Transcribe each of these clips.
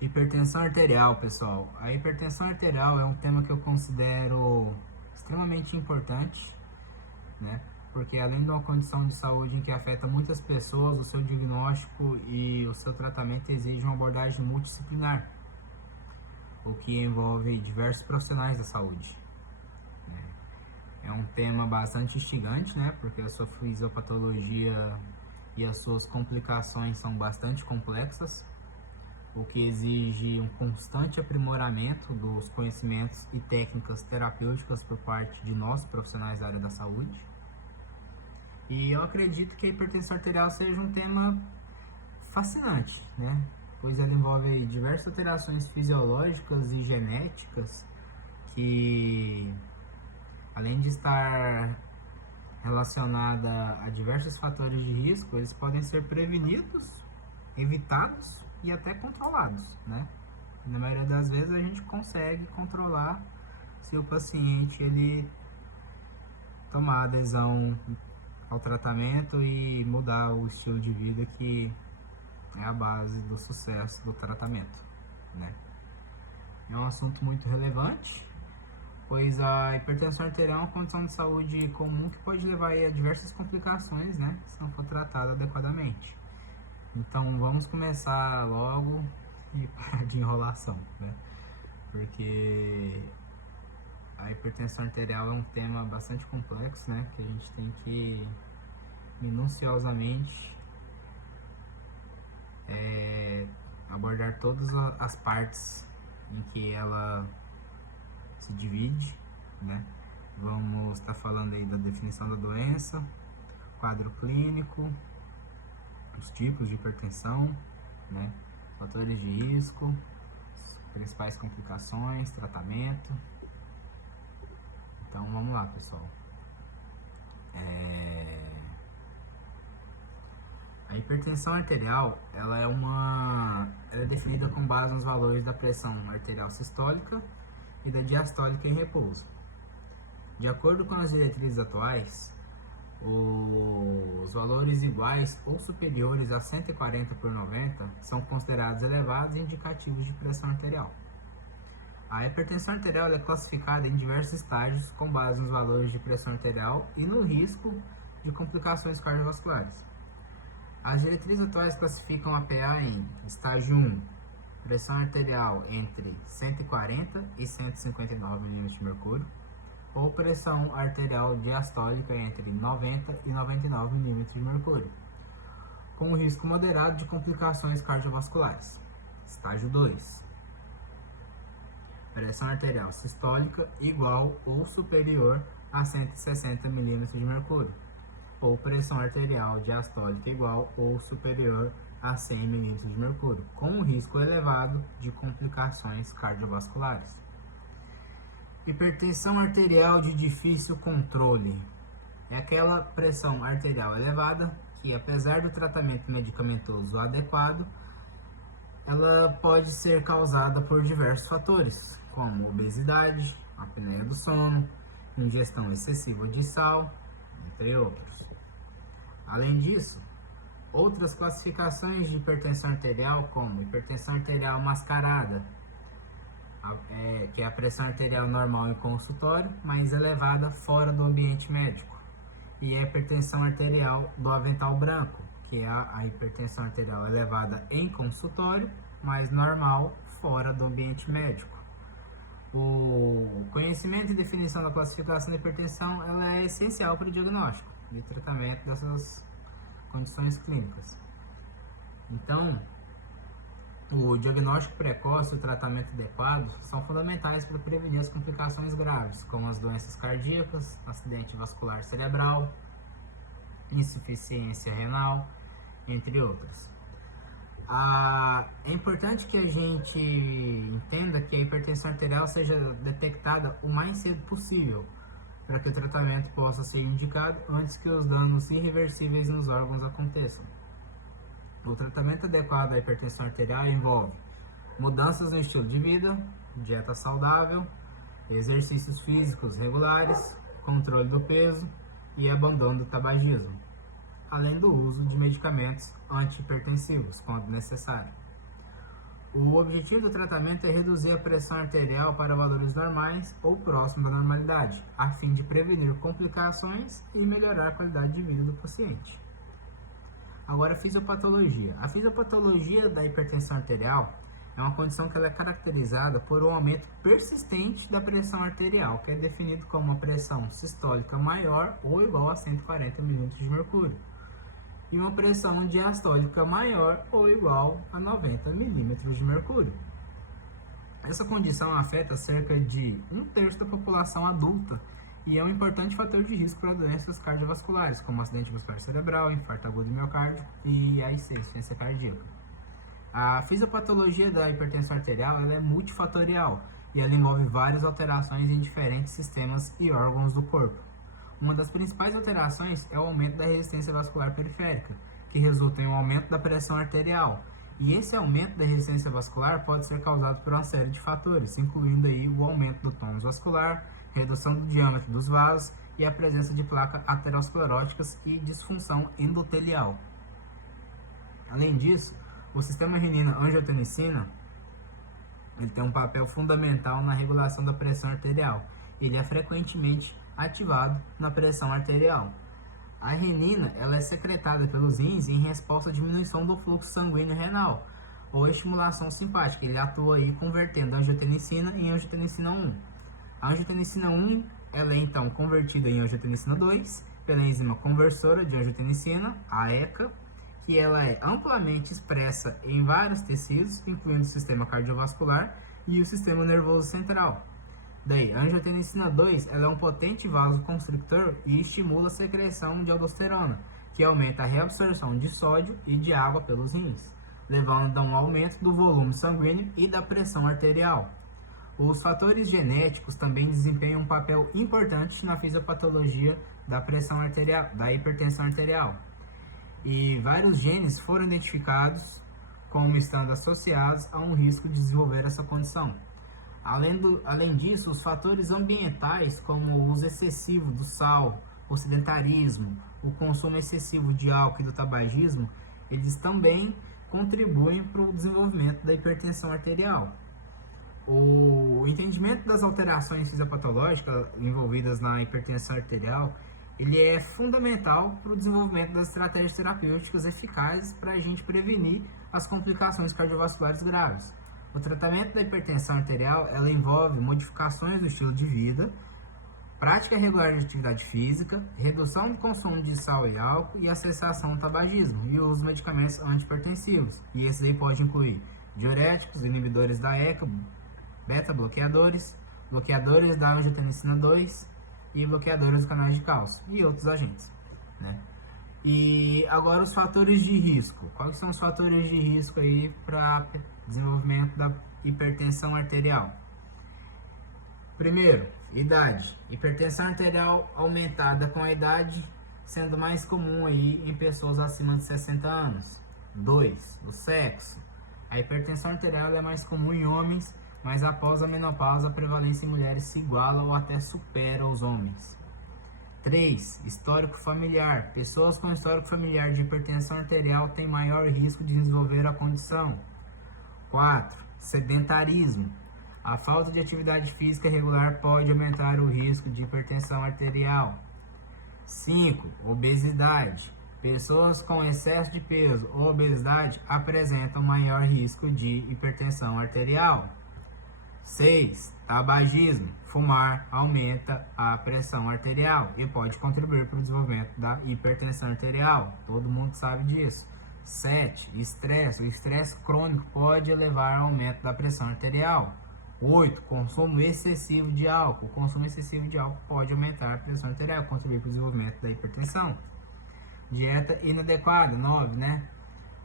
Hipertensão arterial, pessoal. A hipertensão arterial é um tema que eu considero extremamente importante, né? Porque além de uma condição de saúde em que afeta muitas pessoas, o seu diagnóstico e o seu tratamento exige uma abordagem multidisciplinar, o que envolve diversos profissionais da saúde. É um tema bastante instigante, né? Porque a sua fisiopatologia e as suas complicações são bastante complexas, o que exige um constante aprimoramento dos conhecimentos e técnicas terapêuticas por parte de nós, profissionais da área da saúde. E eu acredito que a hipertensão arterial seja um tema fascinante, né? Pois ela envolve diversas alterações fisiológicas e genéticas que, além de estar relacionada a diversos fatores de risco, eles podem ser prevenidos, evitados e até controlados, né? Na maioria das vezes a gente consegue controlar se o paciente ele tomar adesão ao tratamento e mudar o estilo de vida, que é a base do sucesso do tratamento, né? É um assunto muito relevante, pois a hipertensão arterial é uma condição de saúde comum que pode levar a diversas complicações, né, se não for tratada adequadamente. Então vamos começar logo e parar de enrolação, né? Porque a hipertensão arterial é um tema bastante complexo, né? Que a gente tem que minuciosamente abordar todas as partes em que ela se divide, né? Vamos estar falando aí da definição da doença, quadro clínico, os tipos de hipertensão, né? Fatores de risco, principais complicações, tratamento. Então vamos lá, pessoal. A hipertensão arterial, ela é definida com base nos valores da pressão arterial sistólica e da diastólica em repouso. De acordo com as diretrizes atuais, os valores iguais ou superiores a 140/90 são considerados elevados e indicativos de pressão arterial. A hipertensão arterial é classificada em diversos estágios com base nos valores de pressão arterial e no risco de complicações cardiovasculares. As diretrizes atuais classificam a PA em estágio 1, pressão arterial entre 140 e 159 mm de mercúrio, ou pressão arterial diastólica entre 90 e 99 mm de mercúrio, com risco moderado de complicações cardiovasculares. Estágio 2, pressão arterial sistólica igual ou superior a 160 mm de mercúrio, ou pressão arterial diastólica igual ou superior a 100 mm de mercúrio, com risco elevado de complicações cardiovasculares. Hipertensão arterial de difícil controle é aquela pressão arterial elevada que, apesar do tratamento medicamentoso adequado, ela pode ser causada por diversos fatores, como obesidade, apneia do sono, ingestão excessiva de sal, entre outros. Além disso, outras classificações de hipertensão arterial, como hipertensão arterial mascarada, que é a pressão arterial normal em consultório, mas elevada fora do ambiente médico, e a hipertensão arterial do avental branco, que é a hipertensão arterial elevada em consultório, mas normal fora do ambiente médico. O conhecimento e definição da classificação da hipertensão ela é essencial para o diagnóstico e tratamento dessas condições clínicas. Então, o diagnóstico precoce e o tratamento adequado são fundamentais para prevenir as complicações graves, como as doenças cardíacas, acidente vascular cerebral, insuficiência renal, entre outras. É importante que a gente entenda que a hipertensão arterial seja detectada o mais cedo possível, para que o tratamento possa ser indicado antes que os danos irreversíveis nos órgãos aconteçam. O tratamento adequado à hipertensão arterial envolve mudanças no estilo de vida, dieta saudável, exercícios físicos regulares, controle do peso e abandono do tabagismo, além do uso de medicamentos antihipertensivos, quando necessário. O objetivo do tratamento é reduzir a pressão arterial para valores normais ou próximos da normalidade, a fim de prevenir complicações e melhorar a qualidade de vida do paciente. Agora, a fisiopatologia. A fisiopatologia da hipertensão arterial é uma condição que ela é caracterizada por um aumento persistente da pressão arterial, que é definido como uma pressão sistólica maior ou igual a 140 mm de mercúrio, e uma pressão diastólica maior ou igual a 90 mm de mercúrio. Essa condição afeta cerca de 1/3 da população adulta e é um importante fator de risco para doenças cardiovasculares, como acidente vascular cerebral, infarto agudo do miocárdio e AIC, insuficiência cardíaca. A fisiopatologia da hipertensão arterial ela é multifatorial e ela envolve várias alterações em diferentes sistemas e órgãos do corpo. Uma das principais alterações é o aumento da resistência vascular periférica, que resulta em um aumento da pressão arterial. E esse aumento da resistência vascular pode ser causado por uma série de fatores, incluindo aí o aumento do tônus vascular, redução do diâmetro dos vasos e a presença de placas ateroscleróticas e disfunção endotelial. Além disso, o sistema renina-angiotensina ele tem um papel fundamental na regulação da pressão arterial. Ele é frequentemente ativado na pressão arterial. A renina ela é secretada pelos rins em resposta à diminuição do fluxo sanguíneo renal ou estimulação simpática. Ele atua aí convertendo a angiotensina em angiotensina 1. A angiotensina 1 ela é então convertida em angiotensina 2 pela enzima conversora de angiotensina, a ECA, que ela é amplamente expressa em vários tecidos, incluindo o sistema cardiovascular e o sistema nervoso central. Daí, a angiotensina 2 ela é um potente vasoconstrictor e estimula a secreção de aldosterona, que aumenta a reabsorção de sódio e de água pelos rins, levando a um aumento do volume sanguíneo e da pressão arterial. Os fatores genéticos também desempenham um papel importante na fisiopatologia da pressão arterial, da hipertensão arterial. E vários genes foram identificados como estando associados a um risco de desenvolver essa condição. Além disso, os fatores ambientais, como o uso excessivo do sal, o sedentarismo, o consumo excessivo de álcool e do tabagismo, eles também contribuem para o desenvolvimento da hipertensão arterial. O entendimento das alterações fisiopatológicas envolvidas na hipertensão arterial, ele é fundamental para o desenvolvimento das estratégias terapêuticas eficazes para a gente prevenir as complicações cardiovasculares graves. O tratamento da hipertensão arterial ela envolve modificações do estilo de vida, prática regular de atividade física, redução do consumo de sal e álcool e a cessação do tabagismo e o uso de medicamentos antihipertensivos. E esses aí pode incluir diuréticos, inibidores da ECA, beta-bloqueadores, bloqueadores da angiotensina 2 e bloqueadores dos canais de cálcio e outros agentes, né? E agora os fatores de risco. Quais são os fatores de risco aí para desenvolvimento da hipertensão arterial? Primeiro, idade. Hipertensão arterial aumentada com a idade, sendo mais comum aí em pessoas acima de 60 anos. 2. O sexo. A hipertensão arterial é mais comum em homens, mas após a menopausa a prevalência em mulheres se iguala ou até supera os homens. 3. Histórico familiar. Pessoas com histórico familiar de hipertensão arterial têm maior risco de desenvolver a condição. 4. Sedentarismo. A falta de atividade física regular pode aumentar o risco de hipertensão arterial. 5. Obesidade. Pessoas com excesso de peso ou obesidade apresentam maior risco de hipertensão arterial. 6. Tabagismo. Fumar aumenta a pressão arterial e pode contribuir para o desenvolvimento da hipertensão arterial. Todo mundo sabe disso. 7. Estresse. O estresse crônico pode levar ao aumento da pressão arterial. 8. Consumo excessivo de álcool. O consumo excessivo de álcool pode aumentar a pressão arterial e contribuir para o desenvolvimento da hipertensão. Dieta inadequada. 9.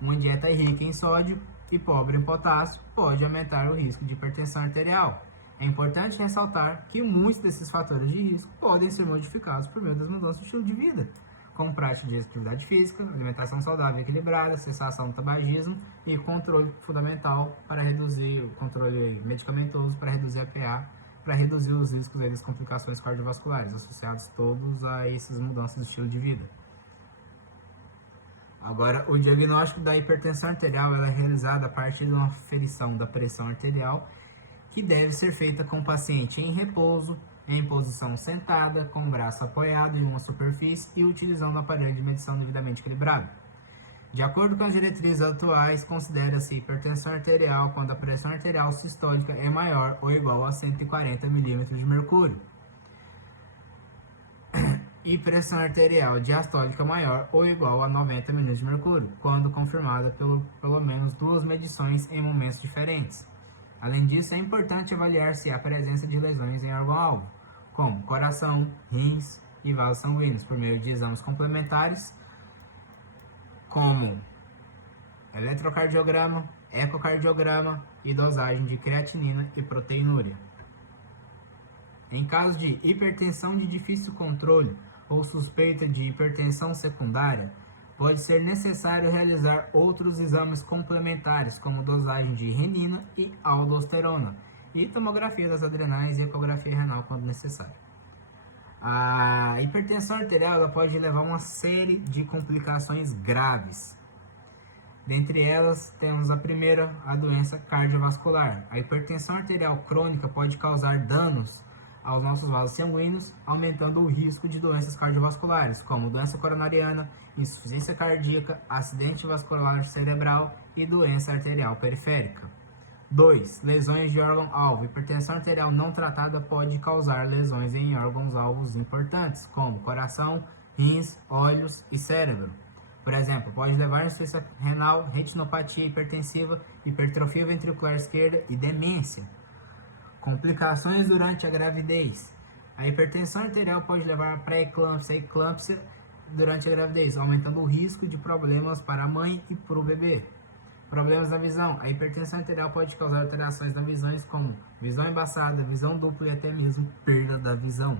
Uma dieta rica em sódio e pobre em potássio pode aumentar o risco de hipertensão arterial. É importante ressaltar que muitos desses fatores de risco podem ser modificados por meio das mudanças de estilo de vida, como prática de atividade física, alimentação saudável e equilibrada, cessação do tabagismo e controle fundamental para reduzir o controle medicamentoso, para reduzir a PA, para reduzir os riscos das complicações cardiovasculares associados todos a essas mudanças de estilo de vida. Agora, o diagnóstico da hipertensão arterial ela é realizado a partir de uma aferição da pressão arterial, que deve ser feita com o paciente em repouso, em posição sentada, com o braço apoiado em uma superfície e utilizando o aparelho de medição devidamente equilibrado. De acordo com as diretrizes atuais, considera-se hipertensão arterial quando a pressão arterial sistólica é maior ou igual a 140 milímetros de mercúrio, e pressão arterial diastólica maior ou igual a 90 milímetros de mercúrio, quando confirmada pelo menos 2 medições em momentos diferentes. Além disso, é importante avaliar se há presença de lesões em órgão-alvo, como coração, rins e vasos sanguíneos, por meio de exames complementares, como eletrocardiograma, ecocardiograma e dosagem de creatinina e proteinúria. Em caso de hipertensão de difícil controle ou suspeita de hipertensão secundária, pode ser necessário realizar outros exames complementares, como dosagem de renina e aldosterona, e tomografia das adrenais e ecografia renal quando necessário. A hipertensão arterial ela pode levar a uma série de complicações graves. Dentre elas, temos a primeira, a doença cardiovascular. A hipertensão arterial crônica pode causar danos aos nossos vasos sanguíneos, aumentando o risco de doenças cardiovasculares, como doença coronariana, insuficiência cardíaca, acidente vascular cerebral e doença arterial periférica. 2. Lesões de órgão-alvo. Hipertensão arterial não tratada pode causar lesões em órgãos-alvos importantes, como coração, rins, olhos e cérebro. Por exemplo, pode levar a insuficiência renal, retinopatia hipertensiva, hipertrofia ventricular esquerda e demência. Complicações durante a gravidez. A hipertensão arterial pode levar a pré-eclâmpsia e eclâmpsia durante a gravidez, aumentando o risco de problemas para a mãe e para o bebê. Problemas na visão. A hipertensão arterial pode causar alterações nas visões, como visão embaçada, visão dupla e até mesmo perda da visão.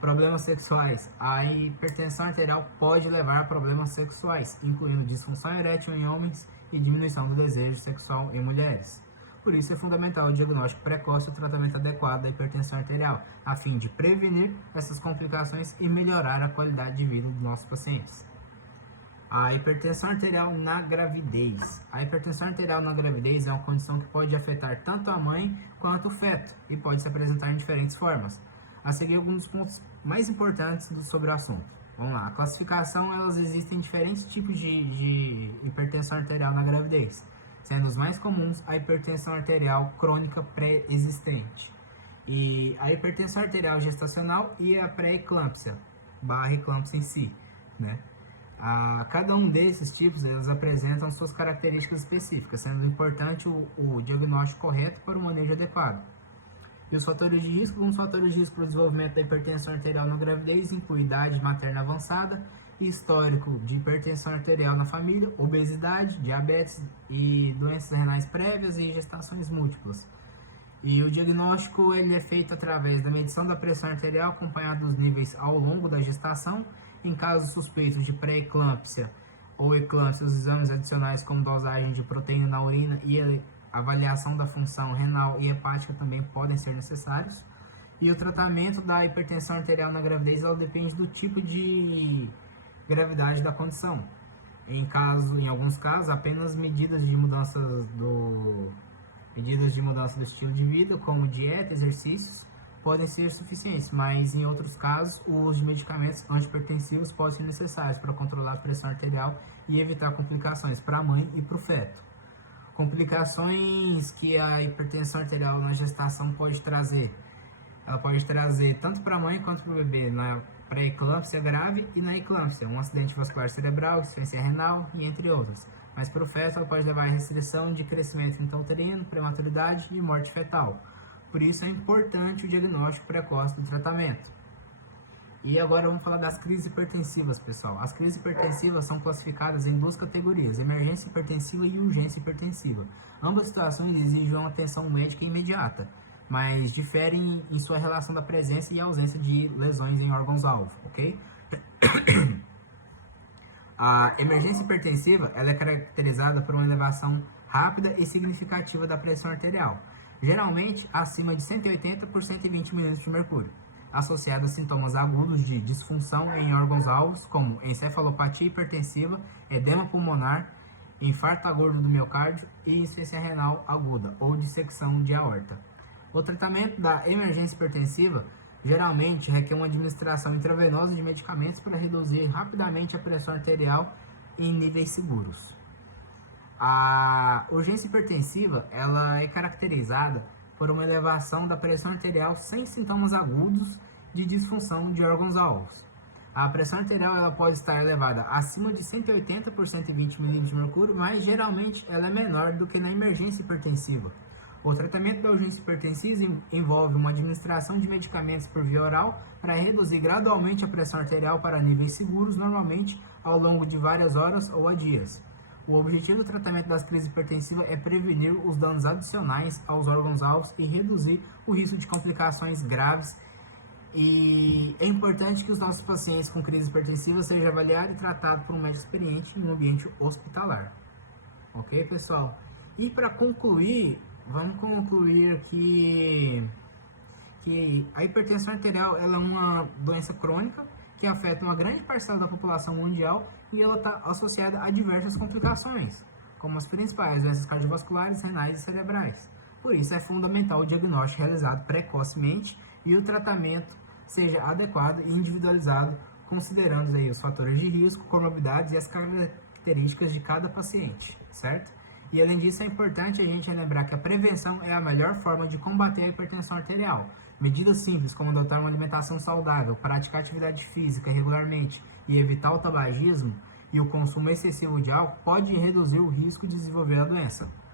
Problemas sexuais. A hipertensão arterial pode levar a problemas sexuais, incluindo disfunção erétil em homens e diminuição do desejo sexual em mulheres. Por isso é fundamental o diagnóstico precoce e o tratamento adequado da hipertensão arterial, a fim de prevenir essas complicações e melhorar a qualidade de vida dos nossos pacientes. A hipertensão arterial na gravidez. A hipertensão arterial na gravidez é uma condição que pode afetar tanto a mãe quanto o feto e pode se apresentar em diferentes formas. A seguir, alguns dos pontos mais importantes sobre o assunto. Vamos lá. A classificação, elas existem diferentes tipos de hipertensão arterial na gravidez, sendo os mais comuns a hipertensão arterial crônica pré-existente, e a hipertensão arterial gestacional e a pré-eclâmpsia, eclâmpsia em si, né? Cada um desses tipos, eles apresentam suas características específicas, sendo importante o diagnóstico correto para o manejo adequado. E os fatores de risco, alguns fatores de risco para o desenvolvimento da hipertensão arterial na gravidez incluem idade materna avançada, histórico de hipertensão arterial na família, obesidade, diabetes e doenças renais prévias e gestações múltiplas. E o diagnóstico ele é feito através da medição da pressão arterial, acompanhado dos níveis ao longo da gestação. Em casos suspeitos de pré-eclâmpsia ou eclâmpsia, os exames adicionais como dosagem de proteína na urina e avaliação da função renal e hepática também podem ser necessários. E o tratamento da hipertensão arterial na gravidez ela depende do tipo de gravidade da condição. Em alguns casos, apenas medidas de mudança do estilo de vida, como dieta, exercícios, podem ser suficientes, mas em outros casos, o uso de medicamentos antihipertensivos pode ser necessário para controlar a pressão arterial e evitar complicações para a mãe e para o feto. Complicações que a hipertensão arterial na gestação pode trazer. Ela pode trazer tanto para a mãe quanto para o bebê na pré-eclâmpsia grave e na eclâmpsia, um acidente vascular cerebral, insuficiência renal e entre outras. Mas para o feto ela pode levar a restrição de crescimento intrauterino, prematuridade e morte fetal. Por isso é importante o diagnóstico precoce do tratamento. E agora vamos falar das crises hipertensivas, pessoal. As crises hipertensivas são classificadas em 2 categorias, emergência hipertensiva e urgência hipertensiva. Ambas situações exigem uma atenção médica imediata, mas diferem em sua relação da presença e ausência de lesões em órgãos-alvo, ok? A emergência hipertensiva ela é caracterizada por uma elevação rápida e significativa da pressão arterial, geralmente acima de 180 por 120 milímetros de mercúrio. associada a sintomas agudos de disfunção em órgãos-alvos, como encefalopatia hipertensiva, edema pulmonar, infarto agudo do miocárdio e insuficiência renal aguda ou dissecção de aorta. O tratamento da emergência hipertensiva geralmente requer uma administração intravenosa de medicamentos para reduzir rapidamente a pressão arterial em níveis seguros. A urgência hipertensiva ela é caracterizada por uma elevação da pressão arterial sem sintomas agudos de disfunção de órgãos-alvos. A pressão arterial ela pode estar elevada acima de 180 por 120 mm de mercúrio, mas geralmente ela é menor do que na emergência hipertensiva. O tratamento da urgência hipertensiva envolve uma administração de medicamentos por via oral para reduzir gradualmente a pressão arterial para níveis seguros, normalmente ao longo de várias horas ou a dias. O objetivo do tratamento das crises hipertensivas é prevenir os danos adicionais aos órgãos-alvos e reduzir o risco de complicações graves. E é importante que os nossos pacientes com crise hipertensiva sejam avaliados e tratados por um médico experiente em um ambiente hospitalar. Ok, pessoal? E para concluir, vamos concluir aqui que a hipertensão arterial ela é uma doença crônica que afeta uma grande parcela da população mundial e ela está associada a diversas complicações, como as principais doenças cardiovasculares, renais e cerebrais. Por isso é fundamental o diagnóstico realizado precocemente e o tratamento seja adequado e individualizado, considerando aí os fatores de risco, comorbidades e as características de cada paciente, certo? E além disso é importante a gente lembrar que a prevenção é a melhor forma de combater a hipertensão arterial. Medidas simples como adotar uma alimentação saudável, praticar atividade física regularmente e evitar o tabagismo e o consumo excessivo de álcool pode reduzir o risco de desenvolver a doença.